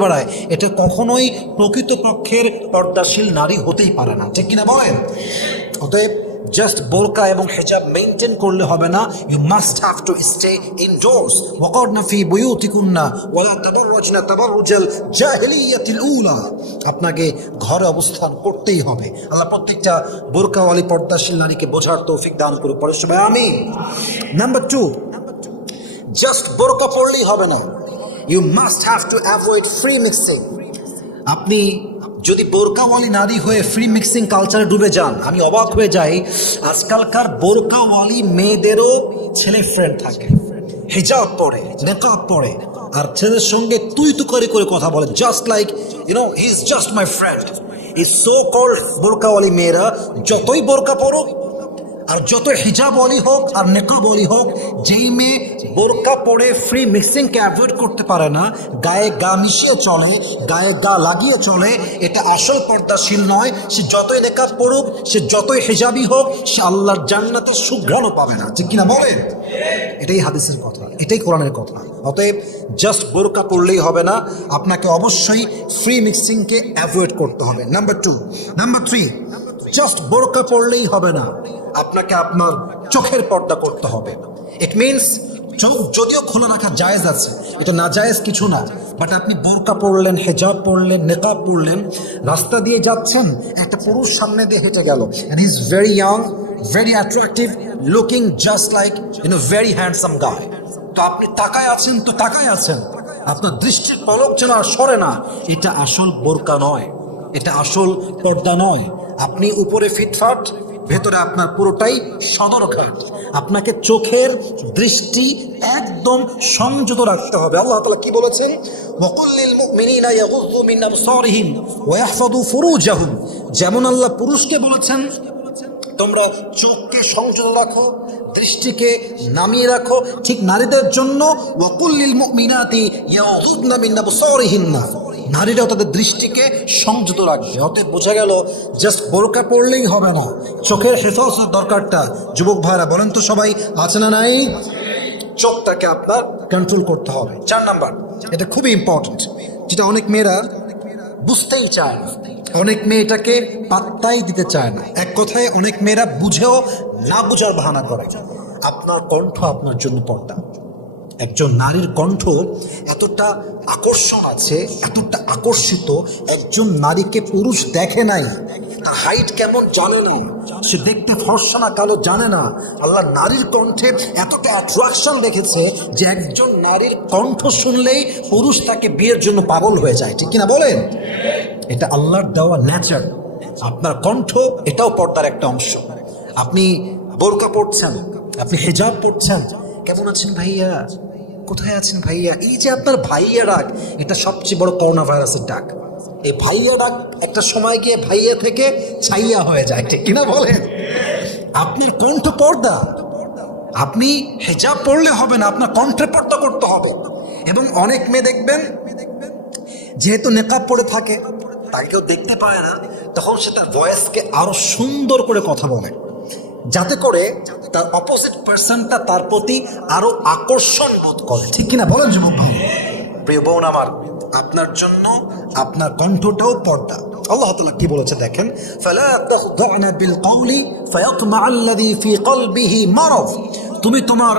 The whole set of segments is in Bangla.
বেড়ায় এটা কখনোই প্রকৃতপক্ষের পর্দাশীল নারী হতেই পারে না। ঠিক কিনা বলেন? অতএব জাস্ট বোরকা এবং হেজাব মেনটেন করলে হবে না। You must have to stay indoors ওয়াকরনা ফি বুয়ুতিকুন্না ওয়ালা তাবাররাজনা তাবাররুজাল জাহিলিয়াতিল উলা। আপনাকে ঘরে অবস্থান করতেই হবে। আল্লাহ প্রত্যেকটা বোরকাওয়ালি পর্দাশীল নারীকে বোঝার তৌফিক দান করুক। পরে সবাই আমিন। নাম্বার টু জাস্ট বোরকা পড়লেই হবে না। You must have to avoid free mixing আপনি যদি বোরকাওয়ালি নারী হয়ে ফ্রি মিক্সিং কালচারে ডুবে যান, আমি অবাক হয়ে যাই, আজকালকার বোরকাওয়ালি মেয়েদেরও ছেলে ফ্রেন্ড থাকে। হিজাব পরে, নেকাব পরে, আর ছেলেদের সঙ্গে তুই তু করে করে কথা বলে just like you know he is just my friend এই সো কল্ড বোরকাওয়ালি মেয়েরা, যতই বোরকা পড়ুক আর যত হিজাব অলি হোক আর নেকাব অলি হোক, যেই মেয়ে বোরকা পরে ফ্রি মিক্সিংকে অ্যাভয়েড করতে পারে না, গায়ে গা মিশিয়ে চলে, গায়ে গা লাগিয়ে চলে, এটা আসল পর্দাশীল নয়। সে যতই নেকাব পড়ুক সে যতই হিজাবি হোক, সে আল্লাহর জান্নাতে সুঘ্রাণও পাবে না। যে কিনা বলেন? এটাই হাদিসের কথা, এটাই কোরআনের কথা। অতএব জাস্ট বোরকা পড়লেই হবে না, আপনাকে অবশ্যই ফ্রি মিক্সিংকে অ্যাভয়েড করতে হবে। Number two number three just বোরকা পড়লেই হবে না। আপনাকে আপনার চোখের পর্দা করতে হবে। ইট মিনস চোখ যদিও খোলা রাখা জায়েজ আছে, এটা না জায়েজ কিছু না বাট আপনি বোরকা পরলেন, হেজাব পরলেন, নেকাব পরলেন, রাস্তা দিয়ে যাচ্ছেন, একটা পুরুষ সামনে দিয়ে হেঁটে গেল and is very young very attractive looking just like you know very handsome guy তো আপনি তাকায় আছেন, তো তাকায় আছেন। আপনার দৃষ্টির পলক যেন আর সরে না, এটা আসল বোরকা নয়, এটা আসল পর্দা নয়। আপনি উপরে ফিটফাট ভেতরে আপনার পুরোটাই সদরঘাট আপনাকে চোখের দৃষ্টি একদম সংযত রাখতে হবে। আল্লাহ তালা কি বলেছেন? ইয়াহফাযু ফুরুজাহুম। যেমন আল্লাহ পুরুষকে বলেছেন, তোমরা চোখকে সংযত রাখো, দৃষ্টিকে নামিয়ে রাখো। ঠিক নারীদের জন্য ওয়াকুল্লিল মুমিনাতি ইয়াগুযুনা মিন আবসারিহিন্না নারীরাও তাদের দৃষ্টিকে সংযত রাখবে। অতএব বোঝা গেল জাস্ট বোরকা পড়লেই হবে না। চোখের হেফাজতের দরকারটা। যুবক ভাইরা, বলেন তো সবাই, আছে না নাই? চোখটাকে আপনার কন্ট্রোল করতে হবে। চার নাম্বার, এটা খুবই ইম্পর্টেন্ট যেটা অনেক মেয়েরা বুঝতেই চায় না। অনেক মেয়ে এটাকে পাত্তাই দিতে চায় না। এক কথায়, অনেক মেয়েরা বুঝেও না বুঝার বাহানা করে। আপনার কণ্ঠ আপনার জন্য পর্দা। একজন নারীর কণ্ঠ এতটা আকর্ষণ আছে, এতটা আকর্ষিত, একজন নারীকে পুরুষ দেখে নাই, তার হাইট কেমন জানে না, সে দেখতে ফর্সা না, কালো জানে না। আল্লাহ নারীর কণ্ঠে এতটা অ্যাট্রাকশন রেখেছে যে একজন নারীর কণ্ঠ শুনলেই পুরুষ তাকে বিয়ের জন্য পাগল হয়ে যায়। ঠিক কিনা বলেন? এটা আল্লাহর দেওয়া ন্যাচার আপনার কণ্ঠ এটাও পর্দার একটা অংশ। আপনি বোরকা পড়ছেন আপনি হেজাব পড়ছেন কেমন আছেন ভাইয়া? কোথায় আছেন ভাইয়া? এই যে আপনার ভাইয়া ডাক, এটা সবচেয়ে বড় করোনা ভাইরাসের ডাক। এই ভাইয়া ডাক একটা সময় গিয়ে ভাইয়া থেকে ছাইয়া হয়ে যায়, ঠিক কিনা বলেন? আপনার কণ্ঠ পর্দা। আপনি হেজাব পড়লে হবে না, আপনার কণ্ঠে পর্দা করতে হবে। এবং অনেক মেয়ে দেখবেন, যেহেতু নেকাব পড়ে থাকে তাকে কেউ দেখতে পায় না, তখন সে তার ভয়েসকে আরও সুন্দর করে কথা বলে। যাতে করে তার অপোজিট পার্সনটা তার প্রতি আরও আকর্ষণ বোধ করে। ঠিক কিনা? বলেন যুবক ভাই। প্রিয় বোন আমার আপনার জন্য আপনার কণ্ঠটাও পর্দা। আল্লাহ তাআলা কি বলেছে দেখেন? তুমি তোমার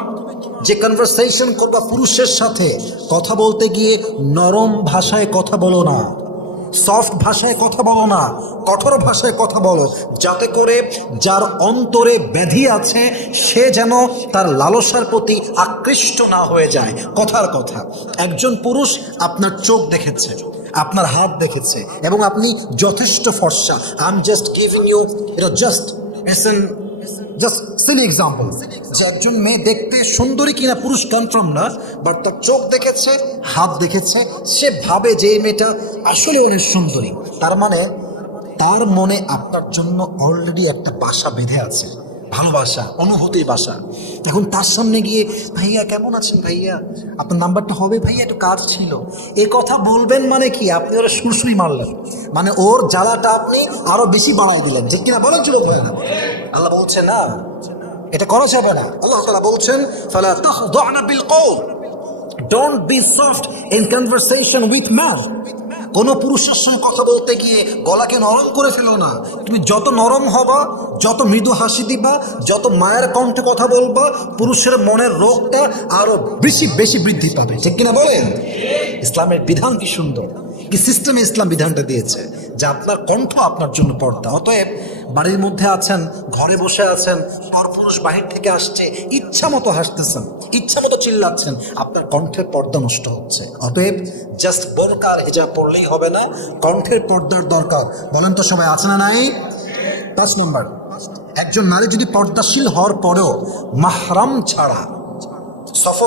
যে কনভারসেশন করবা পুরুষের সাথে কথা বলতে গিয়ে নরম ভাষায় কথা বলো না। সফট ভাষায় কথা বলো না, কঠোর ভাষায় কথা বলো, যাতে করে যার অন্তরে ব্যাধি আছে, সে যেন তার লালসার প্রতি আকৃষ্ট না হয়ে যায়। কথার কথা, একজন পুরুষ আপনার চোখ দেখেছে, আপনার হাত দেখেছে, এবং আপনি যথেষ্ট ফর্সা। I am just giving you এটা just as in just silly example যে একজন মেয়ে দেখতে সুন্দরী কিনা পুরুষ কনফার্ম না বাট তার চোখ দেখেছে, হাত দেখেছে, সে ভাবে যে এই মেয়েটা আসলে অনেক সুন্দরী। তার মানে তার মনে আপনার জন্য অলরেডি একটা বাসা বেঁধে আছে। ভালোবাসা, অনুভূতির বাসা। এখন তার সামনে গিয়ে, ভাইয়া, কেমন আছেন ভাইয়া? আপনার নাম্বারটা হবে ভাইয়া, একটু কাজ ছিল? এ কথা বলবেন মানে কি? আপনি ওরা সুরসুরি মারলেন। মানে ওর জ্বালাটা আপনি আরও বেশি বাড়াই দিলেন। যে কিনা? বলেন, যুবক ভাইরা আল্লাহ বলছে না। এটা করা যাবে না। আল্লাহ তাআলা বলছেন, ফালা তাখদা'না বিল don't be soft in conversation with man কোনো পুরুষের সঙ্গে কথা বলতে গিয়ে গলাকে নরম করে ফেলো না। তুমি যত নরম হবা, যত মৃদু হাসি দিবা, যত মায়ের কণ্ঠে কথা বলবা, পুরুষের মনের রোগটা আরও বেশি বেশি বৃদ্ধি পাবে। ঠিক কিনা বলেন? ইসলামের বিধান কি সুন্দর? কি সিস্টেমে ইসলাম বিধানটা দিয়েছে? যে আপনার কণ্ঠ আপনার জন্য পর্দা। অতএব বাড়ির মধ্যে আছেন, ঘরে বসে আছেন, পরপুরুষ বাহির থেকে আসছে, ইচ্ছা মতো হাসতেছেন, ইচ্ছা মতো চিল্লাচ্ছেন, আপনার কণ্ঠের পর্দা নষ্ট হচ্ছে। অতএব জাস্ট বোরকার হেজাব পড়লেই হবে না, কণ্ঠের পর্দার দরকার। বলেন তো সবাই, আছে না নাই? পাঁচ নম্বর, একজন নারী যদি পর্দাশীল হওয়ার পরেও মাহরাম ছাড়া সফর